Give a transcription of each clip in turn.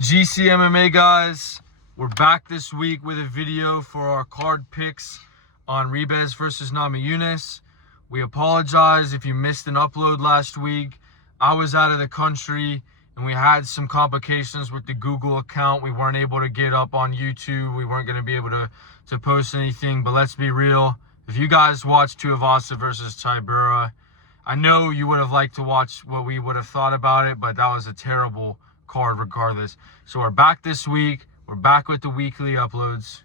GC MMA guys, we're back this week with a video for our card picks on Ribas versus Namajunas. We apologize if you missed an upload last week. I was out of the country and we had some complications with the Google account. We weren't able to get up on YouTube. We weren't going to be able to post anything, but let's be real. If you guys watched Tuivasa versus Tybura, I know you would have liked to watch what we would have thought about it, but that was a terrible card regardless. So we're back this week. We're back with the weekly uploads.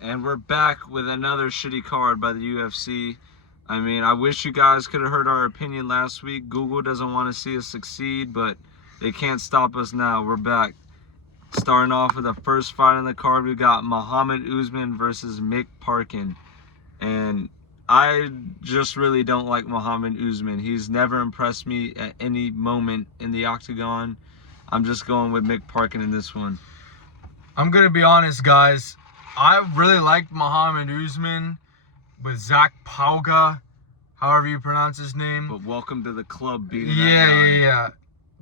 And we're back with another shitty card by the UFC. I mean, I wish you guys could have heard our opinion last week. Google doesn't want to see us succeed, but they can't stop us now. We're back. Starting off with the first fight on the card, we got Muhammad Usman versus Mick Parkin. And I just really don't like Muhammad Usman. He's never impressed me at any moment in the octagon. I'm just going with Mick Parkin in this one. I'm going to be honest, guys. I really liked Muhammad Usman with Zach Pauga, however you pronounce his name. But welcome to the club, beating that guy. Yeah.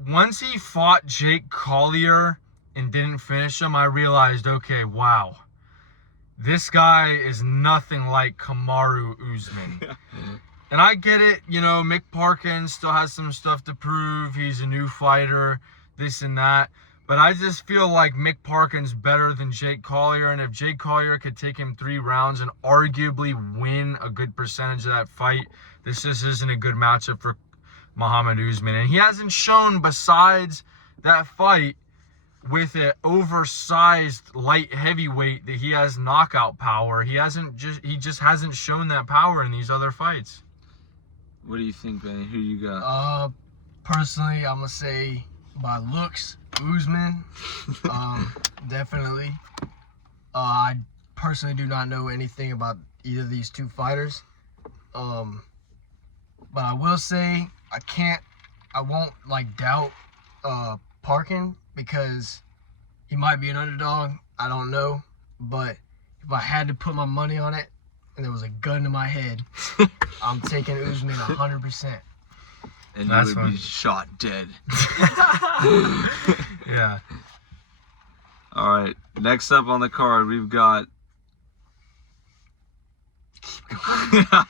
Once he fought Jake Collier and didn't finish him, I realized, okay, wow. This guy is nothing like Kamaru Usman. And I get it, you know, Mick Parkin still has some stuff to prove. He's a new fighter, this and that. But I just feel like Mick Parkin's better than Jake Collier. And if Jake Collier could take him 3 rounds and arguably win a good percentage of that fight, this just isn't a good matchup for Muhammad Usman. And he hasn't shown, besides that fight with an oversized light heavyweight, that he has knockout power. He just hasn't shown that power in these other fights. What do you think, Benny? Who you got? Personally, I'm gonna say by looks, Usman. Definitely. I personally do not know anything about either of these two fighters. But I will say I won't like doubt Parkin, because he might be an underdog. I don't know. But if I had to put my money on it and there was a gun to my head, I'm taking Usman 100%. And you would be shot dead. Yeah. All right. Next up on the card, we've got...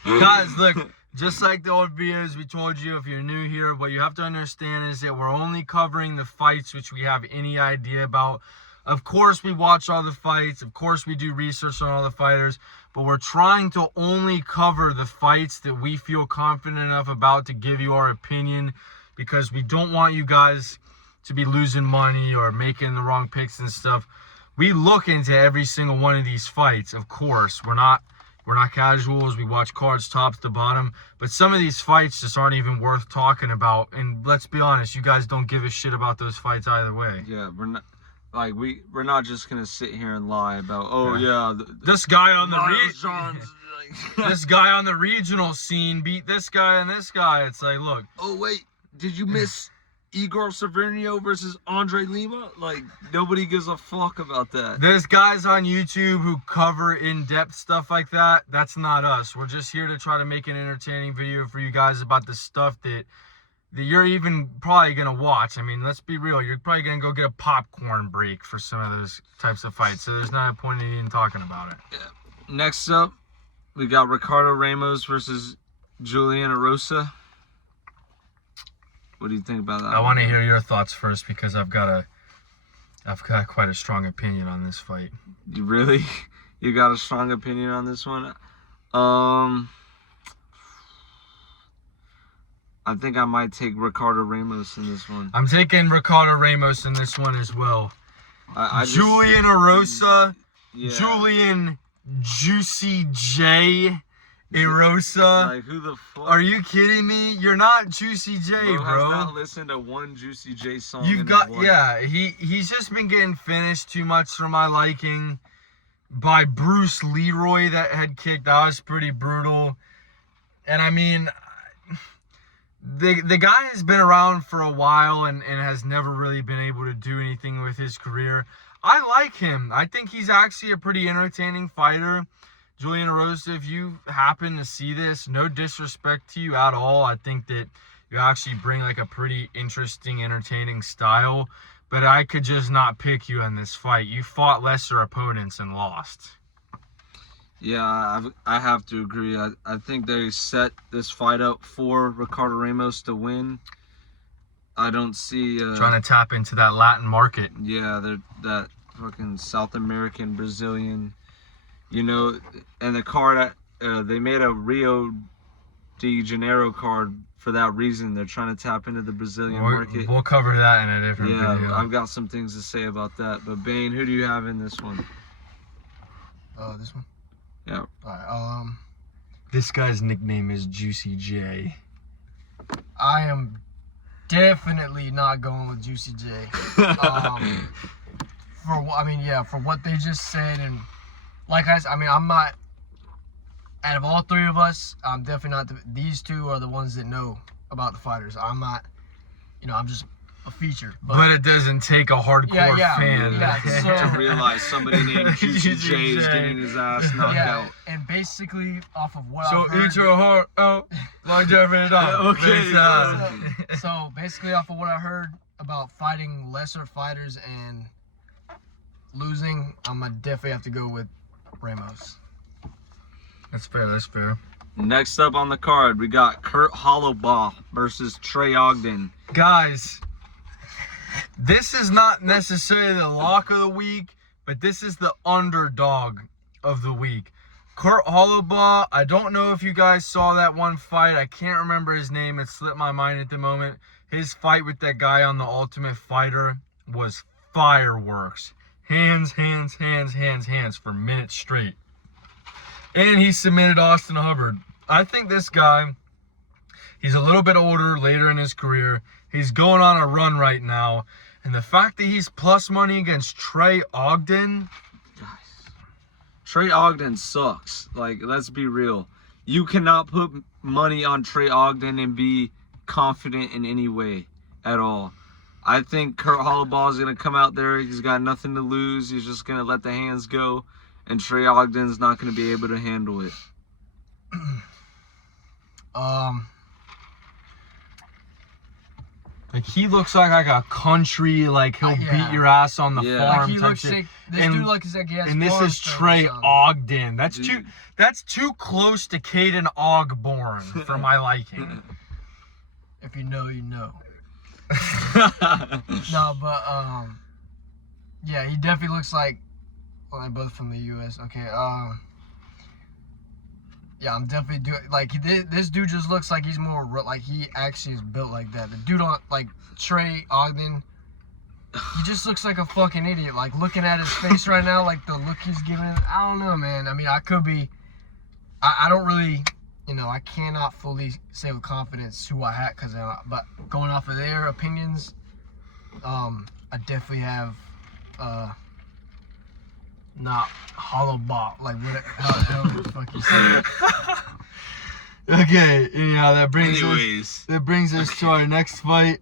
Guys, look. Just like the old videos, we told you, if you're new here, what you have to understand is that we're only covering the fights which we have any idea about. Of course, we watch all the fights. Of course, we do research on all the fighters. But we're trying to only cover the fights that we feel confident enough about to give you our opinion, because we don't want you guys to be losing money or making the wrong picks and stuff. We look into every single one of these fights, of course. We're not casuals. We watch cards top to bottom. But some of these fights just aren't even worth talking about. And let's be honest, you guys don't give a shit about those fights either way. Yeah, we're not just gonna sit here and lie about, this guy on the this guy on the regional scene beat this guy and this guy. It's like, look. Oh wait, did you miss Igor Severnio versus Andre Lima? Like, nobody gives a fuck about that. There's guys on YouTube who cover in-depth stuff like that. That's not us. We're just here to try to make an entertaining video for you guys about the stuff that you're even probably going to watch. I mean, let's be real. You're probably going to go get a popcorn break for some of those types of fights. So there's not a point in even talking about it. Yeah. Next up, we got Ricardo Ramos versus Julian Erosa. What do you think about that? I want to hear your thoughts first, because I've got quite a strong opinion on this fight. You really? You got a strong opinion on this one? I think I might take Ricardo Ramos in this one. I'm taking Ricardo Ramos in this one as well. Julian Erosa, yeah. Julian Juicy J Erosa. Like, who the fuck? Are you kidding me? You're not Juicy J, bro. Has not listened to one Juicy J song. He's just been getting finished too much for my liking by Bruce Leroy. That head kick, that was pretty brutal. And I mean, the guy has been around for a while and has never really been able to do anything with his career. I like him. I think he's actually a pretty entertaining fighter. Julian Erosa, if you happen to see this, no disrespect to you at all. I think that you actually bring like a pretty interesting, entertaining style. but I could just not pick you in this fight. You fought lesser opponents and lost. Yeah, I have to agree. I think they set this fight up for Ricardo Ramos to win. I don't see... Trying to tap into that Latin market. Yeah, that fucking South American, Brazilian, you know, and the card, they made a Rio de Janeiro card for that reason. They're trying to tap into the Brazilian market. We'll cover that in a different video. I've got some things to say about that. But Bane, who do you have in this one? This one? Yeah. Alright, This guy's nickname is Juicy J. I am definitely not going with Juicy J. For what they just said, and like I'm not. Out of all three of us, I'm definitely not. These two are the ones that know about the fighters. I'm not. I'm just a feature. But it doesn't take a hardcore fan to realize somebody named Juicy J is getting his ass knocked out. And basically off of what so I've heard. eat your heart out like Jeffrey Dahmer. Okay. So basically off of what I heard about fighting lesser fighters and losing, I'm gonna definitely have to go with Ramos. That's fair. That's fair. Next up on the card, we got Kurt Hollowbaugh versus Trey Ogden. Guys, this is not necessarily the lock of the week, but this is the underdog of the week. Kurt Hollowbaugh, I don't know if you guys saw that one fight. I can't remember his name. It slipped my mind at the moment. His fight with that guy on The Ultimate Fighter was fireworks. Hands, hands, hands, hands, hands for minutes straight. And he submitted Austin Hubbard. I think this guy, he's a little bit older, later in his career. He's going on a run right now. And the fact that he's plus money against Trey Ogden. Guys, Trey Ogden sucks. Like, let's be real. You cannot put money on Trey Ogden and be confident in any way at all. I think Kurt Hollowbaugh is going to come out there. He's got nothing to lose. He's just going to let the hands go. And Trey Ogden's not going to be able to handle it. Like, he looks like a country, like, he'll beat your ass on the farm like type shit. This dude looks like he has and this is Trey Ogden. That's too close to Caden Ogborn for my liking. If you know, you know. No, but yeah, he definitely looks like. Well, they're both from the U.S. Okay. Yeah, I'm definitely doing like this dude just looks like he's more like he actually is built like that. The dude on like Trey Ogden, he just looks like a fucking idiot. Like looking at his face right now, like the look he's giving. I don't know, man. I mean, I could be. I don't really, I cannot fully say with confidence who I had but going off of their opinions, I definitely have not Hollowbaugh, like what how the fuck you say it. Okay, anyhow, that brings us to our next fight.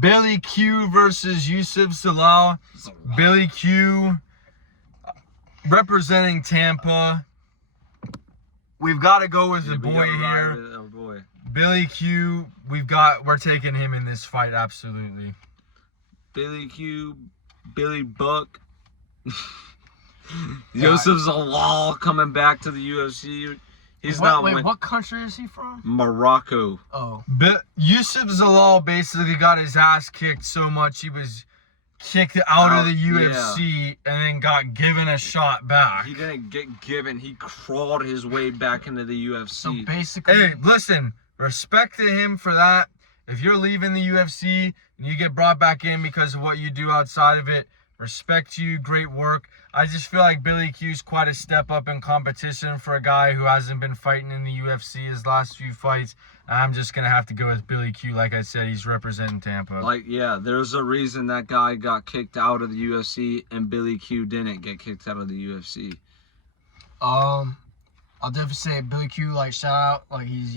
Billy Q versus Yusuf Zalal. Billy Q representing Tampa. We've got to go with the boy here. Billy Q, we're taking him in this fight, absolutely. Billy Q, Billy Buck. Yusuf Zalal coming back to the UFC. What country is he from? Morocco. Oh. Yusuf Zalal basically got his ass kicked so much he was kicked out of the UFC and then got given a shot back. He didn't get given. He crawled his way back into the UFC. So basically... Hey, listen. Respect to him for that. If you're leaving the UFC and you get brought back in because of what you do outside of it, respect to you, great work. I just feel like Billy Q's quite a step up in competition for a guy who hasn't been fighting in the UFC his last few fights. I'm just going to have to go with Billy Q. Like I said, he's representing Tampa. There's a reason that guy got kicked out of the UFC and Billy Q didn't get kicked out of the UFC. I'll definitely say Billy Q, shout out. He's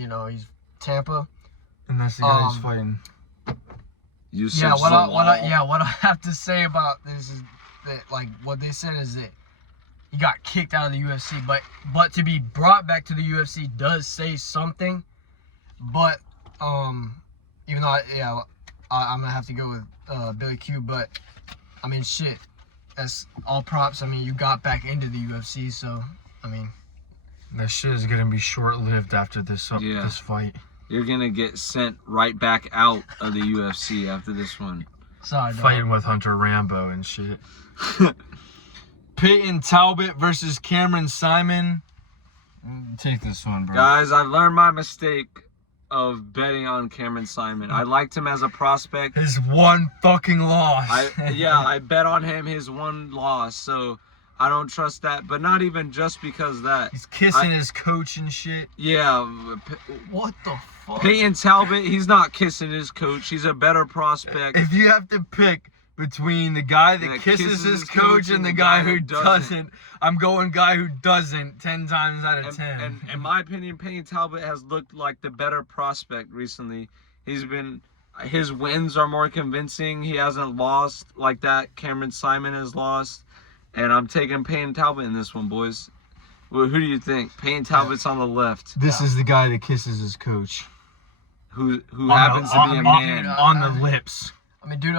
Tampa. And that's the guy who's fighting. What I have to say about this is that, what they said is that he got kicked out of the UFC, but to be brought back to the UFC does say something. But even though I'm gonna have to go with Billy Q, but I mean, shit. That's all props. I mean, you got back into the UFC, so I mean, that shit is gonna be short-lived after this this fight. You're gonna get sent right back out of the UFC after this one. Sorry, dog. Fighting with Hunter Rambo and shit. Peyton Talbot versus Cameron Simon. Take this one, bro. Guys, I've learned my mistake of betting on Cameron Simon. I liked him as a prospect. His one fucking loss. I bet on him his one loss, so I don't trust that. But not even just because of that. He's kissing his coach and shit. Yeah. What the fuck? Peyton Talbot, he's not kissing his coach. He's a better prospect. If you have to pick between the guy that kisses his coach and the guy who doesn't, I'm going guy who doesn't 10 times out of 10. And in my opinion, Peyton Talbot has looked like the better prospect recently. His wins are more convincing. He hasn't lost like that. Cameron Simon has lost. And I'm taking Peyton Talbot in this one, boys. Well, who do you think? Peyton Talbot's on the left. This is the guy that kisses his coach. Who happens to be a man. On the lips. I mean, dude,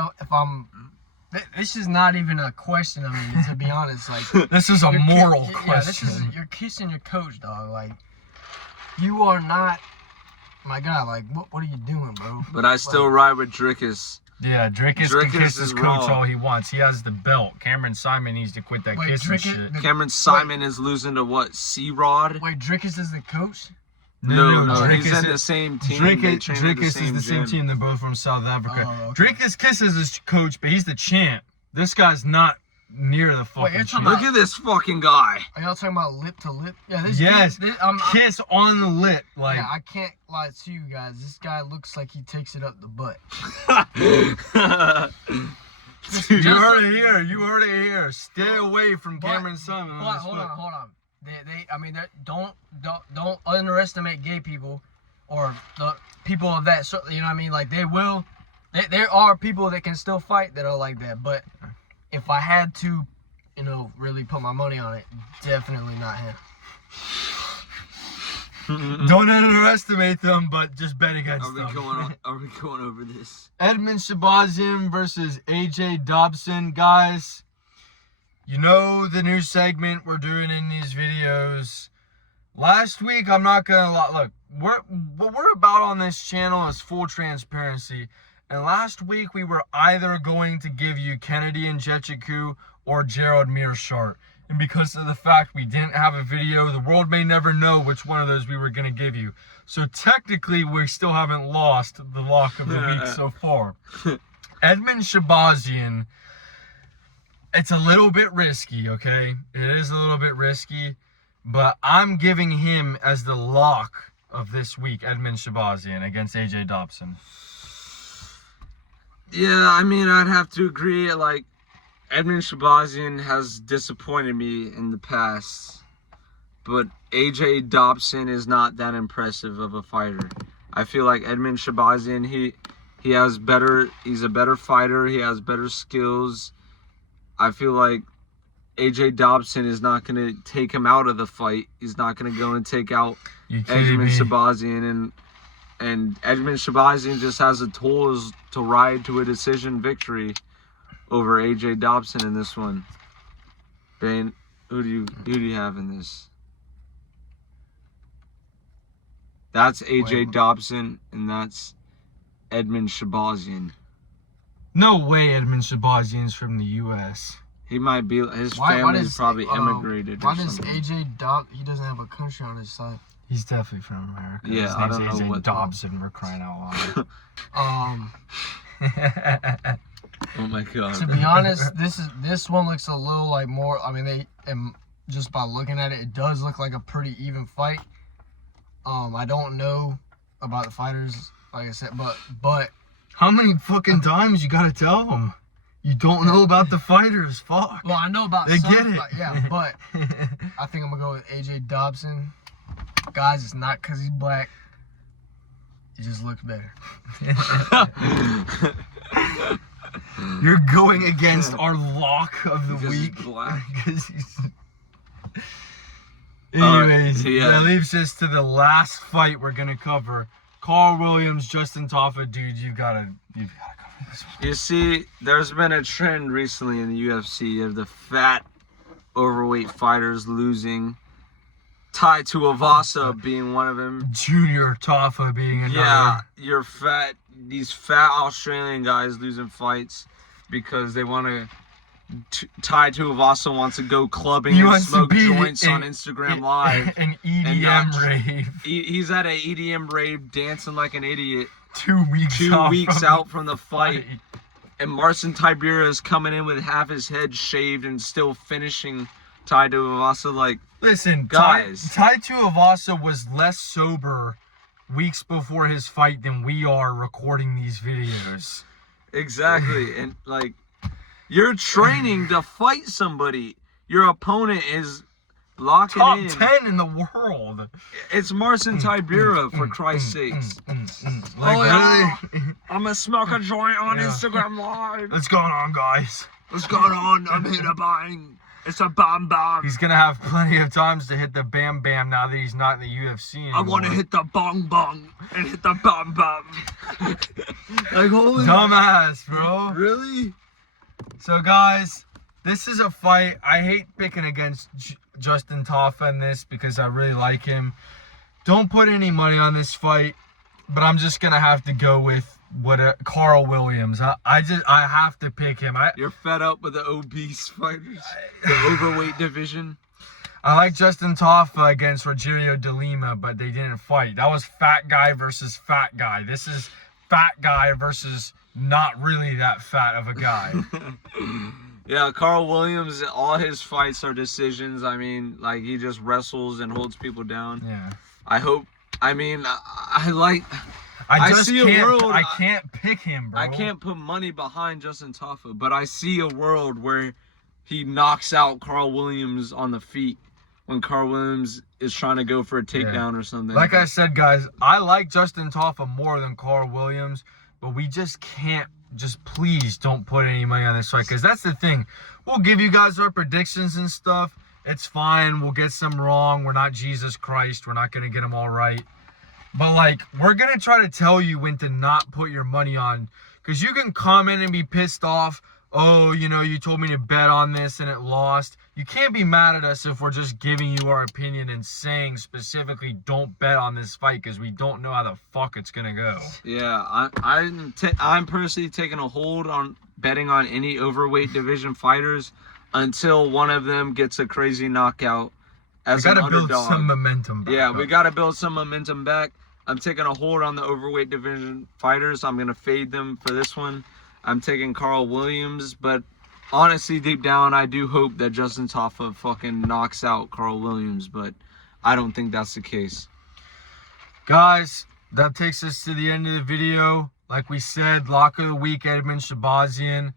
this is not even a question. I mean, to be honest, like this is a moral question. Yeah, this is you're kissing your coach, dog. Like you are not. My God, like what are you doing, bro? But I still ride with Drickus. Yeah, Drickus can kiss his coach wrong. all he wants. He has the belt. Cameron Simon needs to quit that kissing shit. Cameron Simon is losing to what? C-Rod? Wait, Drickus is the coach? No, he's in the same team. Drickus is the same team. They're both from South Africa. Oh, okay. Drickus kisses his coach, but he's the champ. This guy's not near the fucking champ. Look at this fucking guy. Are y'all talking about lip to lip? Yeah, Yes, kiss on the lip. Like, yeah, I can't lie to you guys. This guy looks like he takes it up the butt. You heard it here. You heard it here. Stay away from Cameron Simon. Hold on. I mean, don't underestimate gay people or the people of that sort. You know what I mean? Like there are people that can still fight that are like that. But if I had to, really put my money on it, definitely not him. Don't underestimate them, but just bet against them. Are we going over this? Edmund Shabazian versus AJ Dobson, guys. You know the new segment we're doing in these videos. Last week, I'm not gonna lie. Look, what we're about on this channel is full transparency. And last week, we were either going to give you Kennedy Nzechukwu or Gerald Mearshart. And because of the fact we didn't have a video, the world may never know which one of those we were going to give you. So technically, we still haven't lost the lock of the week so far. Edmund Shabazian, it's a little bit risky, okay? It is a little bit risky, but I'm giving him as the lock of this week, Edmund Shabazian against AJ Dobson. Yeah, I mean, I'd have to agree. Like, Edmund Shabazian has disappointed me in the past, but AJ Dobson is not that impressive of a fighter. I feel like Edmund Shabazian, he's a better fighter, he has better skills. I feel like AJ Dobson is not going to take him out of the fight. He's not going to go and take out Edmund Shabazian, and Edmund Shabazian just has the tools to ride to a decision victory over AJ Dobson in this one. Bane, who do you have in this? That's AJ Dobson, and that's Edmund Shabazian. No way Edmund Shabazian's from the U.S. He might be. His family's probably immigrated. Why does AJ Dobson? He doesn't have a country on his side. He's definitely from America. Yeah, his I name's don't know AJ what Dobson. We're crying out loud. Oh my God. To be honest, this one looks a little like more. I mean, just by looking at it, it does look like a pretty even fight. I don't know about the fighters, like I said, but how many fucking times you gotta tell them? You don't know about the fighters, fuck. Well, I know about they some, get it. But I think I'm gonna go with AJ Dobson. Guys, it's not because he's black. He just looks better. You're going against our lock of the week. He's black. Anyways, that leaves us to the last fight we're gonna cover. Carl Williams, Justin Toffa, dude, you gotta cover You see, there's been a trend recently in the UFC of the fat, overweight fighters losing. Tai Tuivasa being one of them. Junior Taffa being another. Yeah, you're fat. These fat Australian guys losing fights because they want to. Tai Tuivasa wants to go clubbing and smoke joints on Instagram Live. An EDM rave. He's at an EDM rave dancing like an idiot. 2 weeks 2 weeks out from the fight. And Marcin Tybura is coming in with half his head shaved and still finishing Tai Tuivasa. Like, listen, guys. Tai Tuivasa was less sober weeks before his fight than we are recording these videos. Exactly. And, like, you're training to fight somebody. Your opponent is locking Top in. 10 in the world. It's Marcin Tybura, for Christ's sakes. Like, really? I'm gonna smoke a joint on Instagram Live. What's going on, guys? What's going on? I'm here to bang. It's a bam bam. He's gonna have plenty of times to hit the bam bam now that he's not in the UFC anymore. I want to hit the bong bong and hit the bam bam. Like, holy dumbass, bro. Really? So, guys, this is a fight. I hate picking against Justin Taffa in this because I really like him. Don't put any money on this fight, but I'm just gonna have to go with Carl Williams. I have to pick him. You're fed up with the obese fighters, the overweight division. I like Justin Taffa against Rogerio de Lima, but they didn't fight. That was fat guy versus fat guy. This is fat guy versus not really that fat of a guy. Yeah, Carl Williams, all his fights are decisions. I mean, like, he just wrestles and holds people down. Yeah. I hope, I mean, I can't pick him, bro. I can't put money behind Justin Taffa, but I see a world where he knocks out Carl Williams on the feet when Carl Williams is trying to go for a takedown or something. Like I said, guys, I like Justin Taffa more than Carl Williams, but we just can't. Just please don't put any money on this fight, because that's the thing. We'll give you guys our predictions and stuff. It's fine. We'll get some wrong. We're not Jesus Christ. We're not going to get them all right. But, like, we're going to try to tell you when to not put your money on. Because you can comment and be pissed off. Oh, you know, you told me to bet on this and it lost. You can't be mad at us if we're just giving you our opinion and saying specifically don't bet on this fight because we don't know how the fuck it's going to go. Yeah, I'm personally taking a hold on betting on any overweight division fighters until one of them gets a crazy knockout as an underdog. We got to build some momentum back. Yeah, we got to build some momentum back. I'm taking a hold on the overweight division fighters. I'm going to fade them for this one. I'm taking Carl Williams, but honestly, deep down, I do hope that Justin Taffa fucking knocks out Carl Williams, but I don't think that's the case. Guys, that takes us to the end of the video. Like we said, lock of the week, Edmund Shabazian.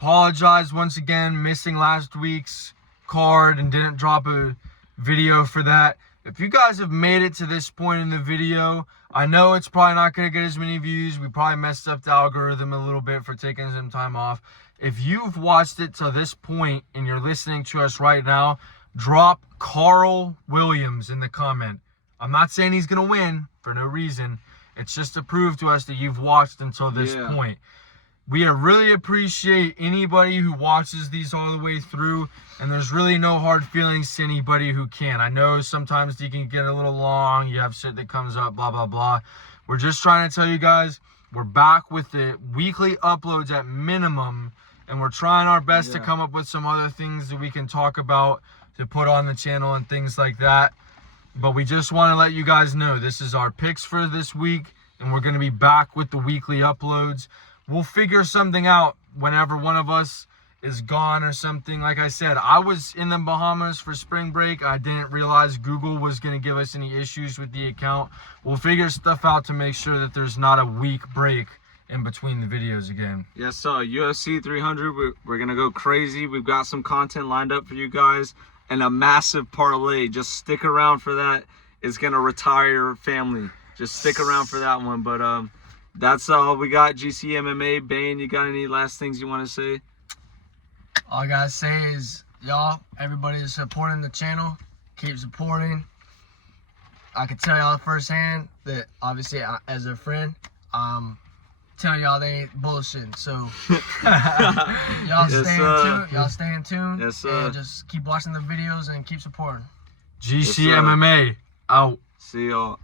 Apologize once again, missing last week's card and didn't drop a video for that. If you guys have made it to this point in the video, I know it's probably not going to get as many views. We probably messed up the algorithm a little bit for taking some time off. If you've watched it to this point and you're listening to us right now, drop Carl Williams in the comment. I'm not saying he's going to win for no reason. It's just to prove to us that you've watched until this point. We really appreciate anybody who watches these all the way through, and there's really no hard feelings to anybody who can. I know sometimes you can get a little long, you have shit that comes up, blah, blah, blah. We're just trying to tell you guys, we're back with the weekly uploads at minimum, and we're trying our best to come up with some other things that we can talk about to put on the channel and things like that. But we just want to let you guys know this is our picks for this week, and we're going to be back with the weekly uploads. We'll figure something out whenever one of us is gone or something. Like I said, I was in the Bahamas for spring break. I didn't realize Google was going to give us any issues with the account. We'll figure stuff out to make sure that there's not a week break in between the videos again. Yes, so UFC 300, we're going to go crazy. We've got some content lined up for you guys and a massive parlay. Just stick around for that. It's going to retire family. Just stick around for that one. But, that's all we got. GC MMA. Bane, you got any last things you want to say? All I gotta say is, y'all, everybody is supporting the channel. Keep supporting. I can tell y'all firsthand that, obviously, as a friend, telling y'all they ain't bullshitting. So y'all Yes, stay in sir. tune. Y'all stay in tune. Yes, sir. And just keep watching the videos and keep supporting. GC sir. MMA out. See y'all.